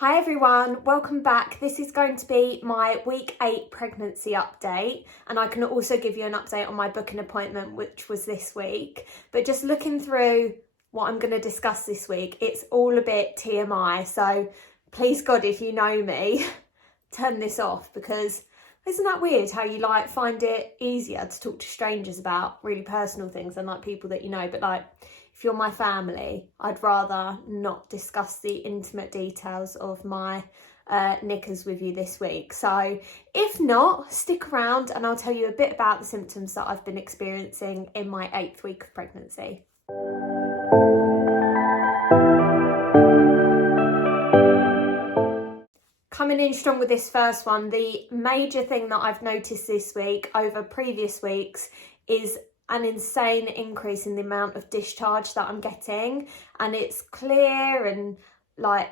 Hi everyone, welcome back. This is going to be my week 8 pregnancy update, and I can also give you an update on my booking appointment, which was this week. But just looking through what I'm going to discuss this week, it's all a bit TMI, so please God, if you know me, turn this off, because isn't that weird how you find it easier to talk to strangers about really personal things than people that you know, but if you're my family, I'd rather not discuss the intimate details of my knickers with you this week. So if not, stick around and I'll tell you a bit about the symptoms that I've been experiencing in my 8th week of pregnancy. Coming in strong with this first one, the major thing that I've noticed this week over previous weeks is an insane increase in the amount of discharge that I'm getting, and it's clear and not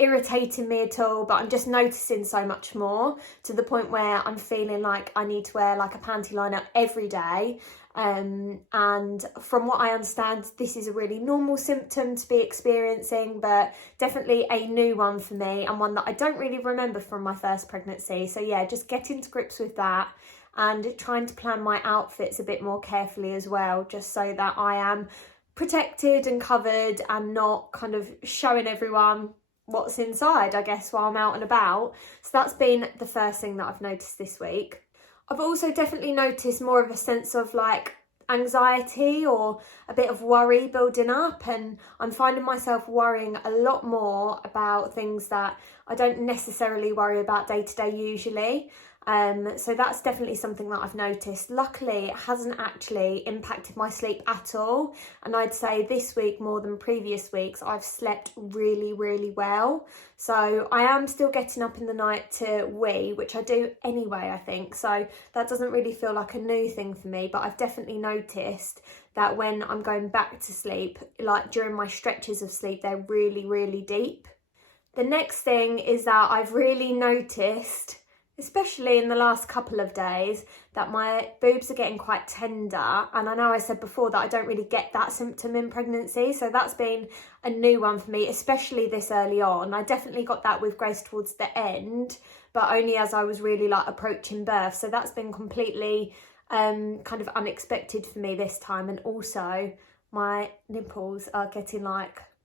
irritating me at all, but I'm just noticing so much more, to the point where I'm feeling like I need to wear a panty liner every day. And from what I understand, this is a really normal symptom to be experiencing, but definitely a new one for me, and one that I don't really remember from my first pregnancy. So yeah, just getting to grips with that and trying to plan my outfits a bit more carefully as well, just so that I am protected and covered and not kind of showing everyone what's inside, I guess, while I'm out and about. So that's been the first thing that I've noticed this week. I've also definitely noticed more of a sense of anxiety or a bit of worry building up, and I'm finding myself worrying a lot more about things that I don't necessarily worry about day to day usually. So that's definitely something that I've noticed. Luckily, it hasn't actually impacted my sleep at all. And I'd say this week, more than previous weeks, I've slept really, really well. So I am still getting up in the night to wee, which I do anyway, I think. So that doesn't really feel like a new thing for me, but I've definitely noticed that when I'm going back to sleep, during my stretches of sleep, they're really, really deep. The next thing is that I've really noticed, especially in the last couple of days, that my boobs are getting quite tender. And I know I said before that I don't really get that symptom in pregnancy, so that's been a new one for me, especially this early on. I definitely got that with Grace towards the end, but only as I was really approaching birth. So that's been completely kind of unexpected for me this time. And also my nipples are getting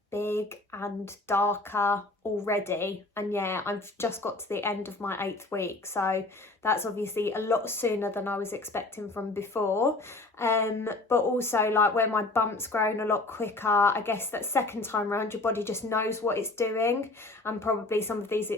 big and darker already, and yeah, I've just got to the end of my 8th week, so that's obviously a lot sooner than I was expecting from before. But also where my bump's grown a lot quicker, I guess that second time around your body just knows what it's doing, and probably some of these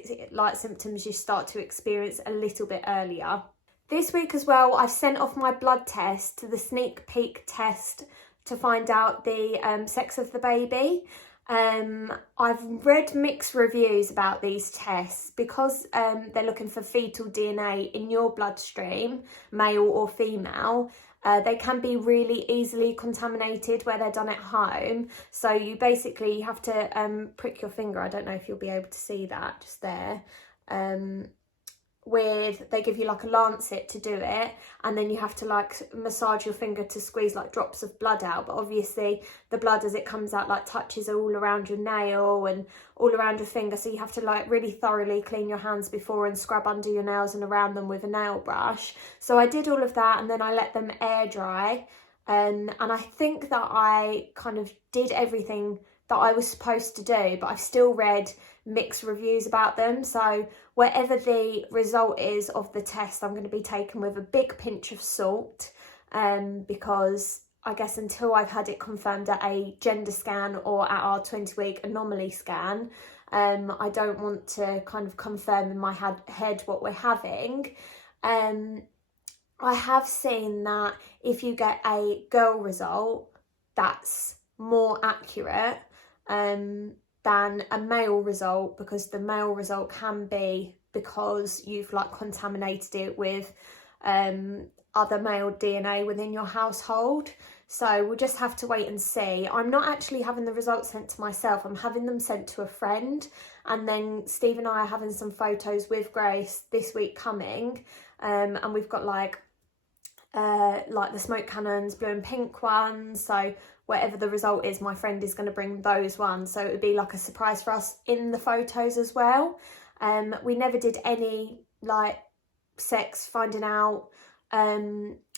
symptoms you start to experience a little bit earlier. This week as well, I've sent off my blood test to the sneak peek test to find out the sex of the baby. I've read mixed reviews about these tests because they're looking for fetal DNA in your bloodstream, male or female. They can be really easily contaminated where they're done at home. So you basically have to prick your finger. I don't know if you'll be able to see that just there. They give you a lancet to do it, and then you have to massage your finger to squeeze drops of blood out. But obviously the blood as it comes out touches all around your nail and all around your finger, so you have to really thoroughly clean your hands before and scrub under your nails and around them with a nail brush. So I did all of that, and then I let them air dry, and I think that I kind of did everything that I was supposed to do, but I've still read mixed reviews about them. So whatever the result is of the test, I'm going to be taken with a big pinch of salt, because I guess until I've had it confirmed at a gender scan or at our 20-week anomaly scan, I don't want to kind of confirm in my head what we're having. I have seen that if you get a girl result, that's more accurate than a male result, because the male result can be because you've contaminated it with other male DNA within your household. So we'll just have to wait and see. I'm not actually having the results sent to myself, I'm having them sent to a friend, and then Steve and I are having some photos with Grace this week coming, and we've got like the smoke cannons, blue and pink ones. So whatever the result is, my friend is going to bring those ones. So it would be like a surprise for us in the photos as well. We never did any like sex finding out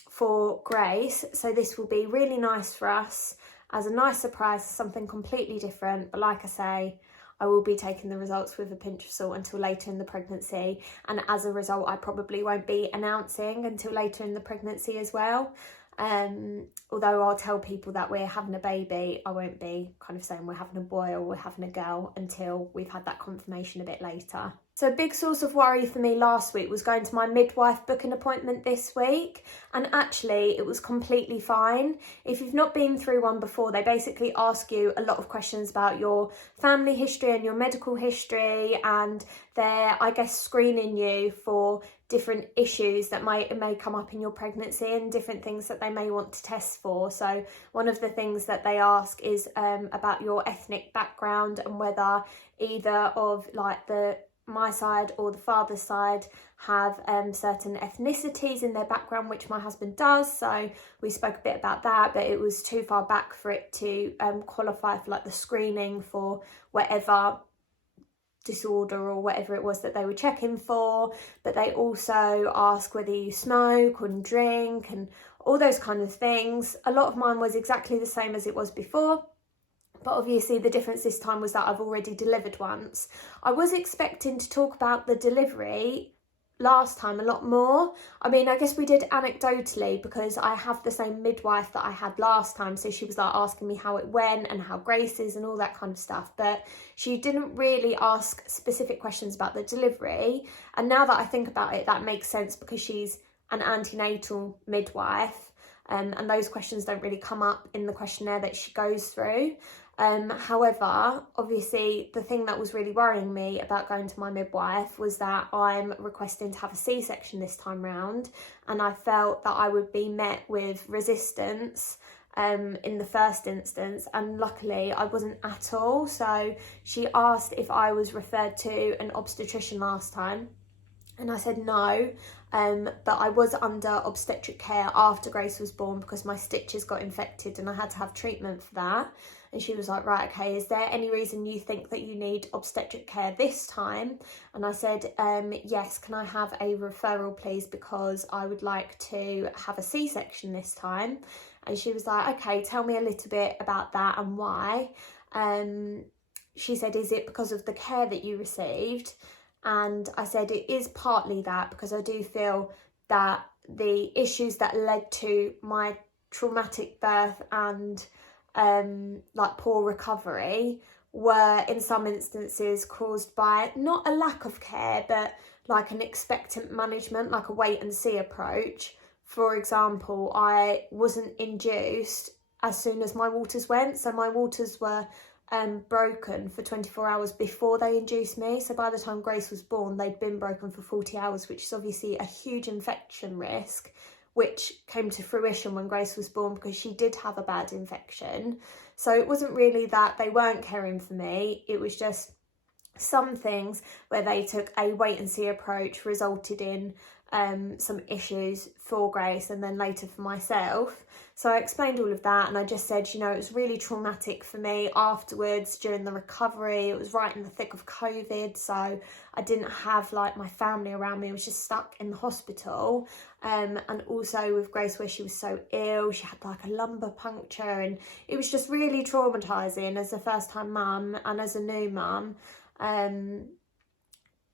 for Grace. So this will be really nice for us as a nice surprise, something completely different. But like I say, I will be taking the results with a pinch of salt until later in the pregnancy. And as a result, I probably won't be announcing until later in the pregnancy as well. Although I'll tell people that we're having a baby, I won't be kind of saying we're having a boy or we're having a girl until we've had that confirmation a bit later. So a big source of worry for me last week was going to my midwife booking appointment this week, and actually it was completely fine. If you've not been through one before, they basically ask you a lot of questions about your family history and your medical history, and they're, I guess, screening you for different issues that may come up in your pregnancy and different things that they may want to test for. So one of the things that they ask is about your ethnic background and whether either of like my side or the father's side have certain ethnicities in their background, which my husband does. So we spoke a bit about that, but it was too far back for it to qualify for like the screening for whatever disorder or whatever it was that they were checking for. But they also ask whether you smoke or drink and all those kind of things. A lot of mine was exactly the same as it was before, but obviously the difference this time was that I've already delivered once. I was expecting to talk about the delivery last time a lot more. I mean, I guess we did anecdotally because I have the same midwife that I had last time, so she was like asking me how it went and how Grace is and all that kind of stuff, but she didn't really ask specific questions about the delivery. And now that I think about it, that makes sense because she's an antenatal midwife, and those questions don't really come up in the questionnaire that she goes through. However, obviously the thing that was really worrying me about going to my midwife was that I'm requesting to have a C-section this time round, and I felt that I would be met with resistance in the first instance, and luckily I wasn't at all. So she asked if I was referred to an obstetrician last time, and I said no, but I was under obstetric care after Grace was born because my stitches got infected and I had to have treatment for that. And she was like, right, okay, is there any reason you think that you need obstetric care this time? And I said, yes, can I have a referral please, because I would like to have a C-section this time. And she was like, okay, tell me a little bit about that and why. She said, is it because of the care that you received? And I said, it is partly that, because I do feel that the issues that led to my traumatic birth and like poor recovery were in some instances caused by not a lack of care, but like an expectant management, like a wait and see approach. For example, I wasn't induced as soon as my waters went, so my waters were broken for 24 hours before they induced me. So by the time Grace was born, they'd been broken for 40 hours, which is obviously a huge infection risk, which came to fruition when Grace was born because she did have a bad infection. So it wasn't really that they weren't caring for me, it was just some things where they took a wait and see approach resulted in some issues for Grace and then later for myself. So I explained all of that, and I just said, you know, it was really traumatic for me afterwards during the recovery. It was right in the thick of COVID, so I didn't have like my family around me. I was just stuck in the hospital. And also with Grace, where she was so ill, she had like a lumbar puncture, and it was just really traumatizing as a first time mum and as a new mum.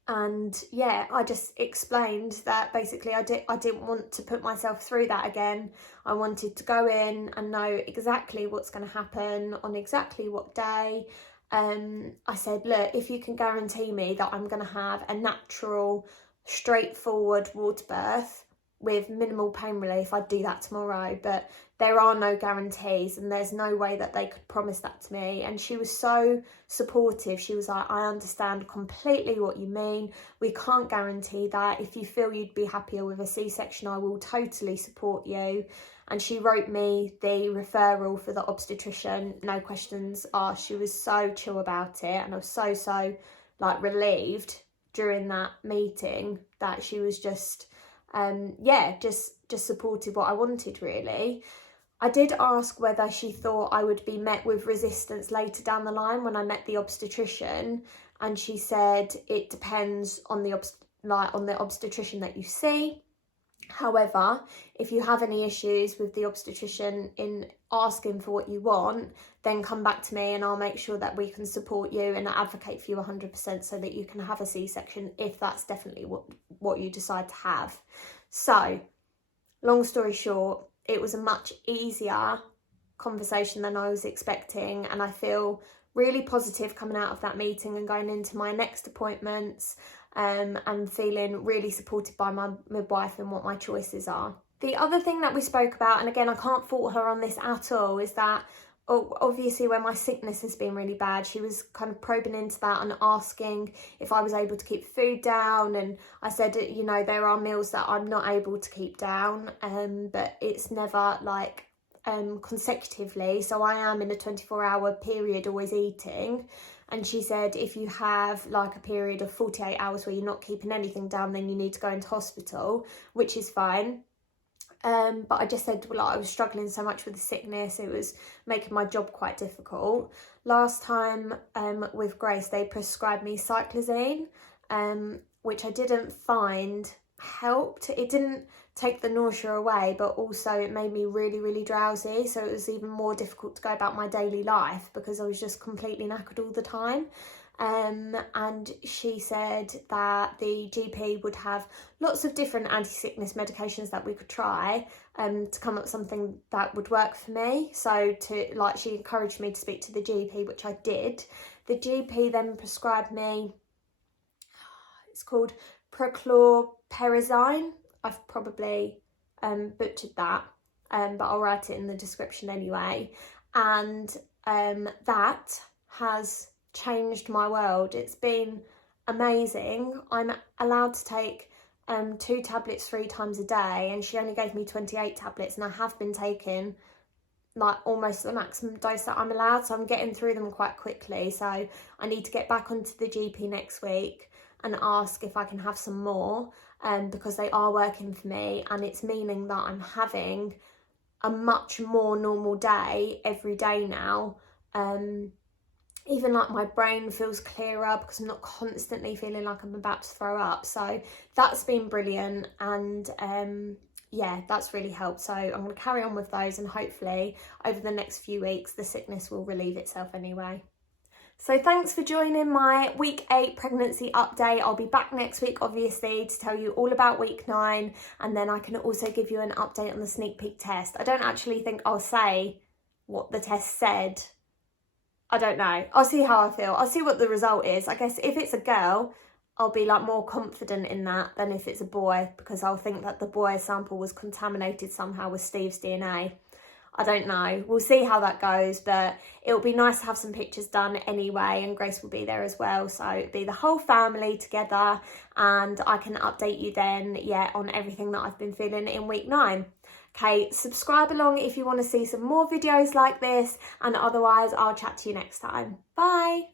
And yeah, I just explained that basically I didn't want to put myself through that again. I wanted to go in and know exactly what's going to happen on exactly what day. I said, look, if you can guarantee me that I'm going to have a natural, straightforward water birth with minimal pain relief, I'd do that tomorrow. But there are no guarantees, and there's no way that they could promise that to me. And she was so supportive. She was like, I understand completely what you mean. We can't guarantee that. If you feel you'd be happier with a C-section, I will totally support you. And she wrote me the referral for the obstetrician, no questions asked. She was so chill about it, and I was so like relieved during that meeting that she was just just just supported what I wanted, really. I did ask whether she thought I would be met with resistance later down the line when I met the obstetrician, and she said it depends on the obstetrician that you see. However, if you have any issues with the obstetrician in asking for what you want, then come back to me and I'll make sure that we can support you and advocate for you 100% so that you can have a C-section if that's definitely what you decide to have. So, long story short, it was a much easier conversation than I was expecting, and I feel really positive coming out of that meeting and going into my next appointments, and feeling really supported by my midwife and what my choices are. The other thing that we spoke about, and again I can't fault her on this at all, is that obviously when my sickness has been really bad, she was kind of probing into that and asking if I was able to keep food down, and I said, you know, there are meals that I'm not able to keep down, but it's never like consecutively, so I am in a 24-hour period always eating. And she said if you have like a period of 48 hours where you're not keeping anything down, then you need to go into hospital, which is fine. But I just said, well, I was struggling so much with the sickness, it was making my job quite difficult. Last time with Grace, they prescribed me cyclizine, which I didn't find helped. It didn't take the nausea away, but also it made me really, really drowsy. So it was even more difficult to go about my daily life because I was just completely knackered all the time. And she said that the GP would have lots of different anti-sickness medications that we could try to come up with something that would work for me. So she encouraged me to speak to the GP, which I did. The GP then prescribed me, it's called prochlorperazine. I've probably butchered that, but I'll write it in the description anyway. And that has changed my world. It's been amazing. I'm allowed to take 2 tablets 3 times a day, and she only gave me 28 tablets, and I have been taking like almost the maximum dose that I'm allowed, so I'm getting through them quite quickly. So I need to get back onto the GP next week and ask if I can have some more, because they are working for me, and it's meaning that I'm having a much more normal day every day now. Even like my brain feels clearer because I'm not constantly feeling like I'm about to throw up. So that's been brilliant, and yeah, that's really helped. So I'm going to carry on with those, and hopefully over the next few weeks the sickness will relieve itself anyway. So thanks for joining my week 8 pregnancy update. I'll be back next week, obviously, to tell you all about week 9, and then I can also give you an update on the sneak peek test. I don't actually think I'll say what the test said. I don't know. I'll see how I feel. I'll see what the result is. I guess if it's a girl, I'll be like more confident in that than if it's a boy, because I'll think that the boy sample was contaminated somehow with Steve's DNA. I don't know. We'll see how that goes, but it'll be nice to have some pictures done anyway, and Grace will be there as well. So it'll be the whole family together, and I can update you then, on everything that I've been feeling in week 9. Okay, subscribe along if you want to see some more videos like this, and otherwise I'll chat to you next time. Bye.